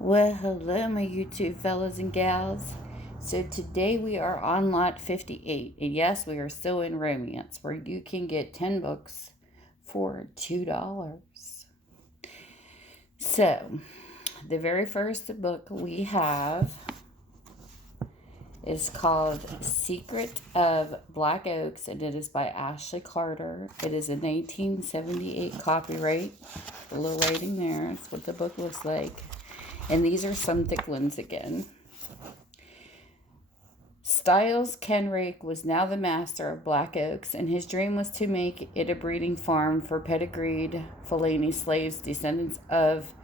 Well, hello, my YouTube fellas and gals. So today we are on lot 58. And yes, we are still in romance, where you can get 10 books for $2. So, the very first book we have is called Secret of BlackOaks, and it is by Ashley Carter. It is a 1978 copyright. A little writing there. That's what the book looks like. And these are some thick ones again. Styles Kenrick was now the master of BlackOaks, and his dream was to make it a breeding farm for pedigreed Fulani slaves, descendants of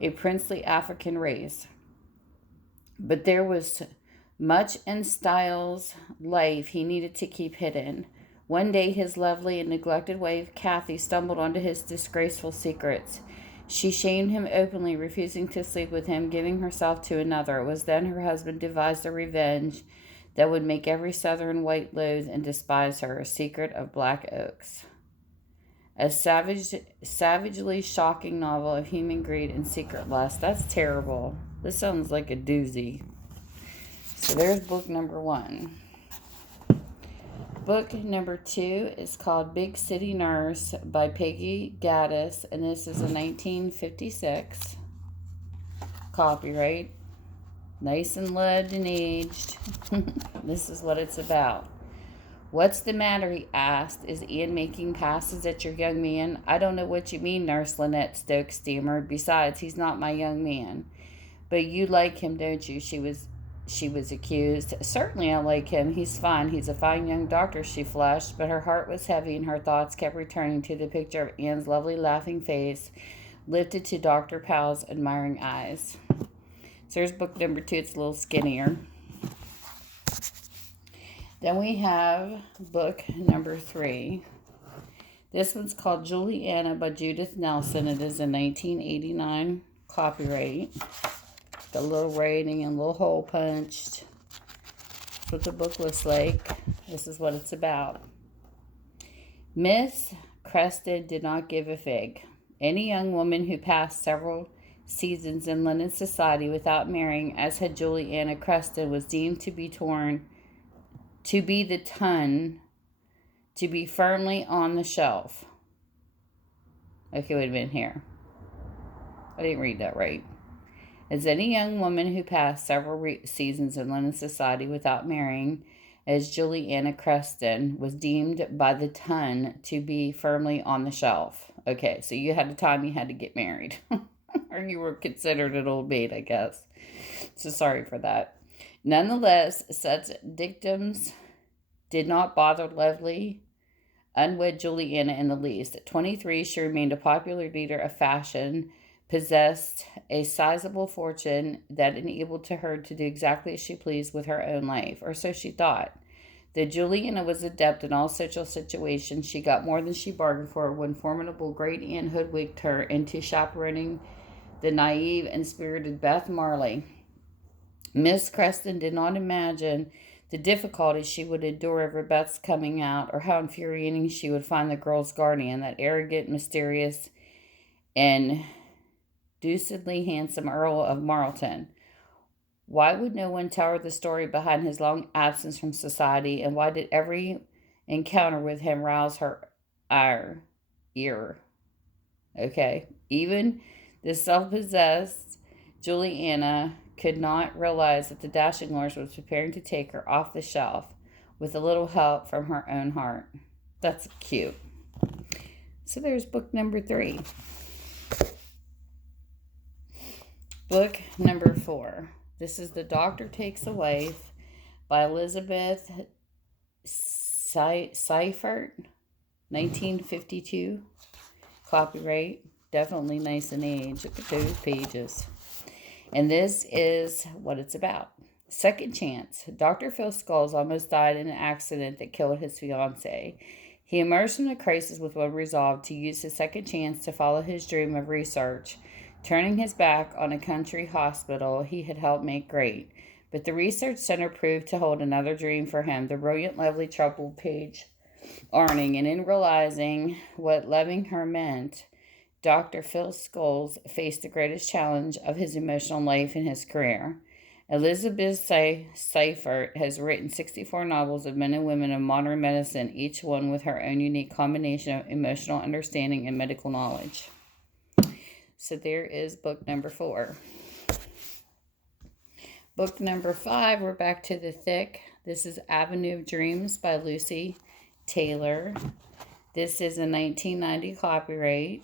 a princely African race. But there was much in Styles' life he needed to keep hidden. One day, his lovely and neglected wife, Kathy, stumbled onto his disgraceful secrets. She shamed him openly, refusing to sleep with him, giving herself to another. It was then her husband devised a revenge that would make every Southern white loathe and despise her. A Secret of BlackOaks. A savagely shocking novel of human greed and secret lust. That's terrible. This sounds like a doozy. So there's book number 1. Book number 2 is called Big City Nurse by Peggy Gaddis, and this is a 1956 copyright. Nice and loved and aged. This is what it's about. What's the matter, he asked. Is Ian making passes at your young man? I don't know what you mean, Nurse Lynette Stokes stammered. Besides, he's not my young man. But you like him, don't you? She was accused. Certainly I like him. He's fine. He's a fine young doctor, she flushed, but her heart was heavy and her thoughts kept returning to the picture of Anne's lovely laughing face lifted to Dr. Powell's admiring eyes. So here's book number 2. It's a little skinnier. Then we have book number 3. This one's called Julianna by Judith Nelson. It is a 1989 copyright. A little rating and a little hole punched. That's what the book looks like. This is what it's about. Miss Creston did not give a fig. Any young woman who passed several seasons in London society without marrying, as had Juliana Creston, was deemed to be the ton, to be firmly on the shelf. Okay, wait a minute here. I didn't read that right. As any young woman who passed several seasons in London society without marrying, as Juliana Creston, was deemed by the ton to be firmly on the shelf. Okay, so you had a time you had to get married. Or you were considered an old maid, I guess. So sorry for that. Nonetheless, such dictums did not bother lovely, unwed Juliana in the least. At 23, she remained a popular leader of fashion, possessed a sizable fortune that enabled her to do exactly as she pleased with her own life, or so she thought. Though Juliana was adept in all social situations, she got more than she bargained for when formidable Great Aunt hoodwinked her into chaperoning the naive and spirited Beth Marley. Miss Creston did not imagine the difficulties she would endure over Beth's coming out, or how infuriating she would find the girl's guardian, that arrogant, mysterious, and deucedly handsome Earl of Marlton. Why would no one tell her the story behind his long absence from society, and why did every encounter with him rouse her ear? Okay, even the self-possessed Juliana could not realize that the dashing Lawrence was preparing to take her off the shelf with a little help from her own heart. That's cute. So there's book number 3. Book number 4. This is The Doctor Takes a Wife by Elizabeth Seifert, 1952. Copyright. Definitely nice and aged. Look at those pages. And this is what it's about. Second chance. Dr. Phil Skulls almost died in an accident that killed his fiancée. He emerged from the crisis with one resolve: to use his second chance to follow his dream of research, turning his back on a country hospital he had helped make great. But the research center proved to hold another dream for him, the brilliant, lovely, troubled Paige Arning. And in realizing what loving her meant, Dr. Phil Scholes faced the greatest challenge of his emotional life in his career. Elizabeth Seifert has written 64 novels of men and women of modern medicine, each one with her own unique combination of emotional understanding and medical knowledge. So there is book number 4. Book number 5, we're back to the thick. This is Avenue of Dreams by Lucy Taylor. This is a 1990 copyright.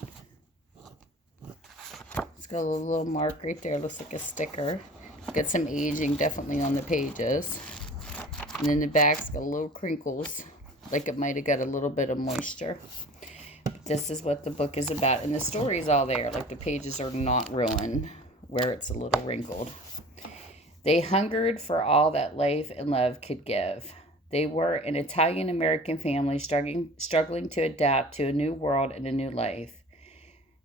It's got a little mark right there. Looks like a sticker. It's got some aging definitely on the pages. And then the back's got little crinkles, like it might have got a little bit of moisture. But this is what the book is about. And the story's all there. Like the pages are not ruined where it's a little wrinkled. They hungered for all that life and love could give. They were an Italian-American family struggling to adapt to a new world and a new life.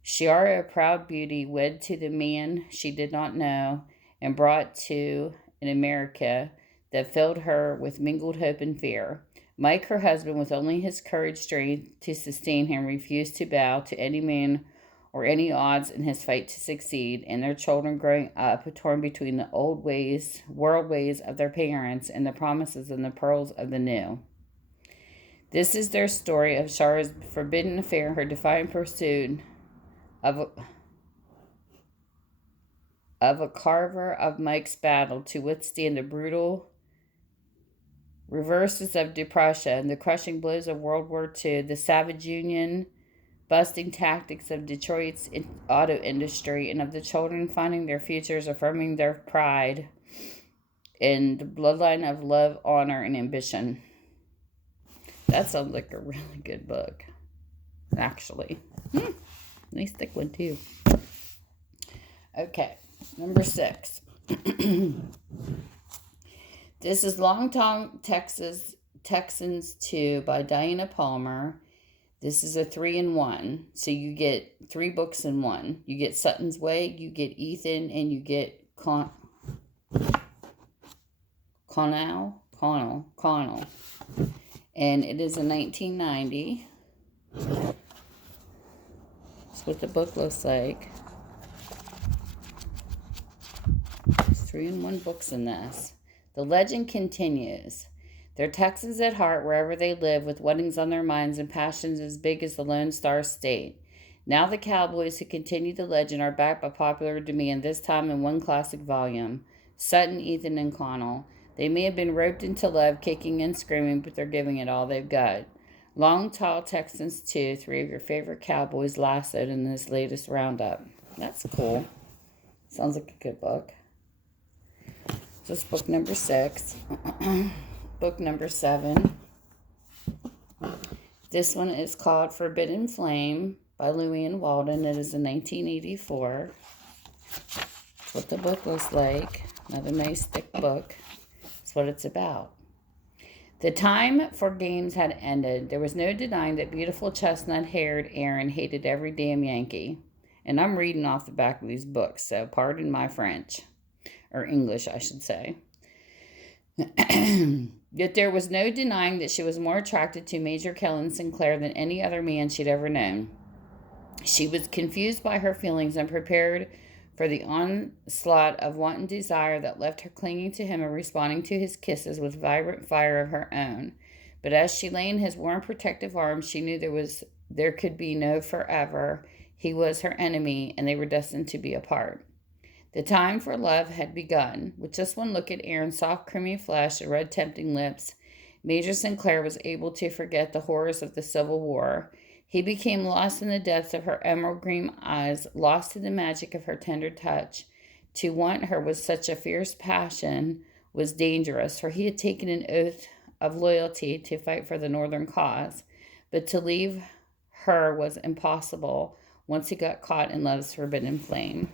Shirl, a proud beauty, wed to the man she did not know and brought to an America that filled her with mingled hope and fear. Mike, her husband, with only his courage strength to sustain him, refused to bow to any man or any odds in his fight to succeed, and their children growing up torn between the old ways, world ways of their parents and the promises and the pearls of the new. This is their story of Shara's forbidden affair, her defiant pursuit of a carver of Mike's battle to withstand the brutal reverses of depression, the crushing blows of World War II, the savage union busting tactics of Detroit's auto industry, and of the children finding their futures, affirming their pride in the bloodline of love, honor, and ambition. That sounds like a really good book, actually. Nice thick one, too. Okay, number 6. This is Longtime Texans 2 by Diana Palmer. This is a 3-in-1, so you get 3 books in one. You get Sutton's Way, you get Ethan, and you get Connell. And it is a 1990. That's what the book looks like. There's 3-in-1 books in this. The legend continues. They're Texans at heart wherever they live, with weddings on their minds and passions as big as the Lone Star State. Now the Cowboys who continue the legend are back by popular demand, this time in one classic volume. Sutton, Ethan, and Connell. They may have been roped into love, kicking and screaming, but they're giving it all they've got. Long, Tall Texans 2, 3 of your favorite Cowboys lassoed in this latest roundup. That's cool. Sounds like a good book. This is book number 6. Book number 7. This one is called Forbidden Flame by Luanne Walden. It is a 1984. That's what the book looks like. Another nice thick book. That's what it's about. The time for games had ended. There was no denying that beautiful chestnut-haired Aaron hated every damn Yankee. And I'm reading off the back of these books, so pardon my French. Or English, I should say. Yet there was no denying that she was more attracted to Major Kellen Sinclair than any other man she'd ever known. She was confused by her feelings and prepared for the onslaught of wanton desire that left her clinging to him and responding to his kisses with vibrant fire of her own. But as she lay in his warm, protective arms, she knew there could be no forever. He was her enemy, and they were destined to be apart. The time for love had begun. With just one look at Aaron's soft, creamy flesh and red, tempting lips, Major Sinclair was able to forget the horrors of the Civil War. He became lost in the depths of her emerald green eyes, lost in the magic of her tender touch. To want her with such a fierce passion was dangerous, for he had taken an oath of loyalty to fight for the Northern cause. But to leave her was impossible once he got caught in love's forbidden flame.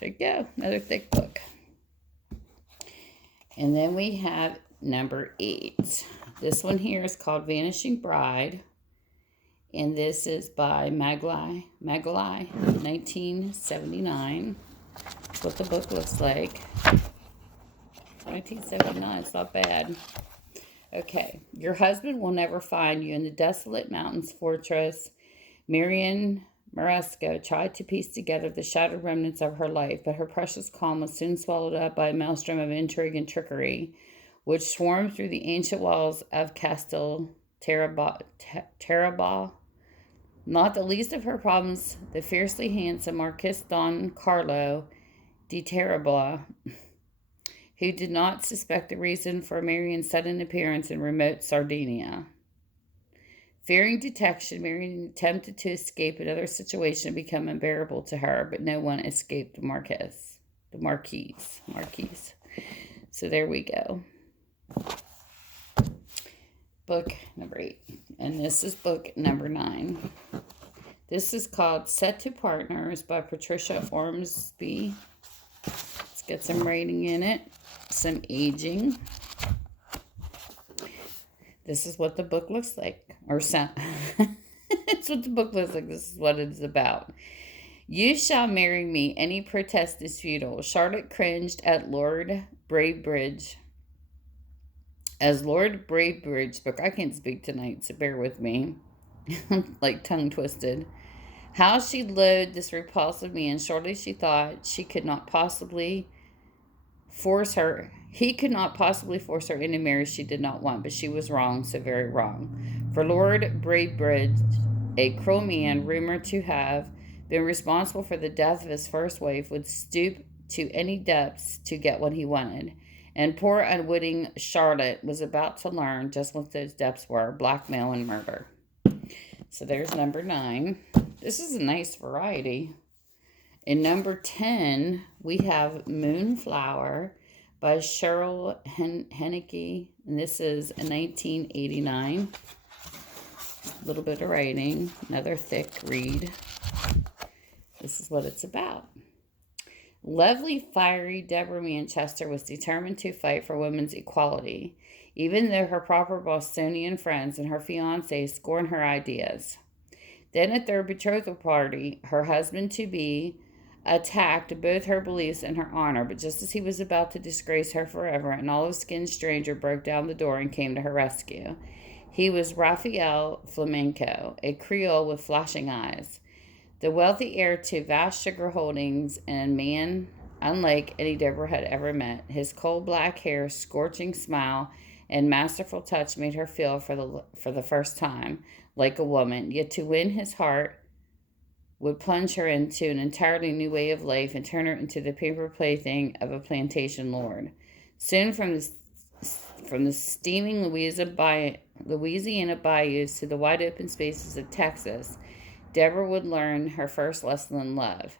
There you go, another thick book. And then we have number 8. This one here is called Vanishing Bride. And this is by Magali, 1979. That's what the book looks like. 1979, it's not bad. Okay, your husband will never find you in the desolate mountains fortress, Marion Moresco tried to piece together the shattered remnants of her life, but her precious calm was soon swallowed up by a maelstrom of intrigue and trickery, which swarmed through the ancient walls of Castel Teraba. Not the least of her problems, the fiercely handsome Marquis Don Carlo de Teraba, who did not suspect the reason for Marian's sudden appearance in remote Sardinia. Fearing detection, Marian attempted to escape another situation and become unbearable to her, but no one escaped the Marquis. So there we go. Book number 8. And this is book number 9. This is called Set to Partners by Patricia Ormsby. Let's get some writing in it, some aging. This is what the book looks like, or sound. It's what the book looks like. This is what it's about. You shall marry me. Any protest is futile. Charlotte cringed at Lord Braybridge. As Lord Braybridge spoke, I can't speak tonight, so bear with me. Like tongue twisted. How she loathed this repulsive man. Surely she thought he could not possibly force her into marriage she did not want, but she was wrong, so very wrong. For Lord Braybridge, a cruel man rumored to have been responsible for the death of his first wife, would stoop to any depths to get what he wanted. And poor unwitting Charlotte was about to learn just what those depths were: blackmail and murder. So there's number 9. This is a nice variety. In number 10, we have Moonflower by Shirl Henke, and this is 1989. A little bit of writing, another thick read. This is what it's about. Lovely, fiery Deborah Manchester was determined to fight for women's equality, even though her proper Bostonian friends and her fiancé scorned her ideas. Then at their betrothal party, her husband-to-be attacked both her beliefs and her honor, but just as he was about to disgrace her forever, an olive-skinned stranger broke down the door and came to her rescue. He was Raphael Flamenco, a Creole with flashing eyes, the wealthy heir to vast sugar holdings, and a man unlike any Deborah had ever met. His coal-black hair, scorching smile, and masterful touch made her feel for the first time like a woman, yet to win his heart would plunge her into an entirely new way of life and turn her into the paper plaything of a plantation lord. Soon from the steaming Louisiana bayous to the wide open spaces of Texas, Deborah would learn her first lesson in love,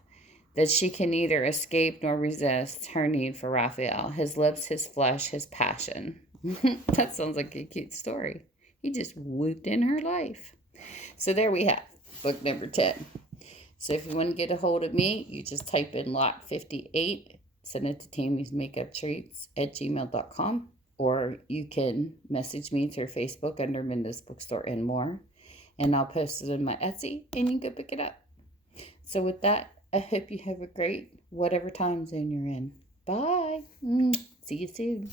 that she can neither escape nor resist her need for Raphael, his lips, his flesh, his passion. That sounds like a cute story. He just whooped in her life. So there we have book number 10. So if you want to get a hold of me, you just type in lot 58, send it to TammysMakeupTreats@gmail.com, or you can message me through Facebook under Minda's Bookstore and more, and I'll post it in my Etsy, and you can go pick it up. So with that, I hope you have a great whatever time zone you're in. Bye. See you soon.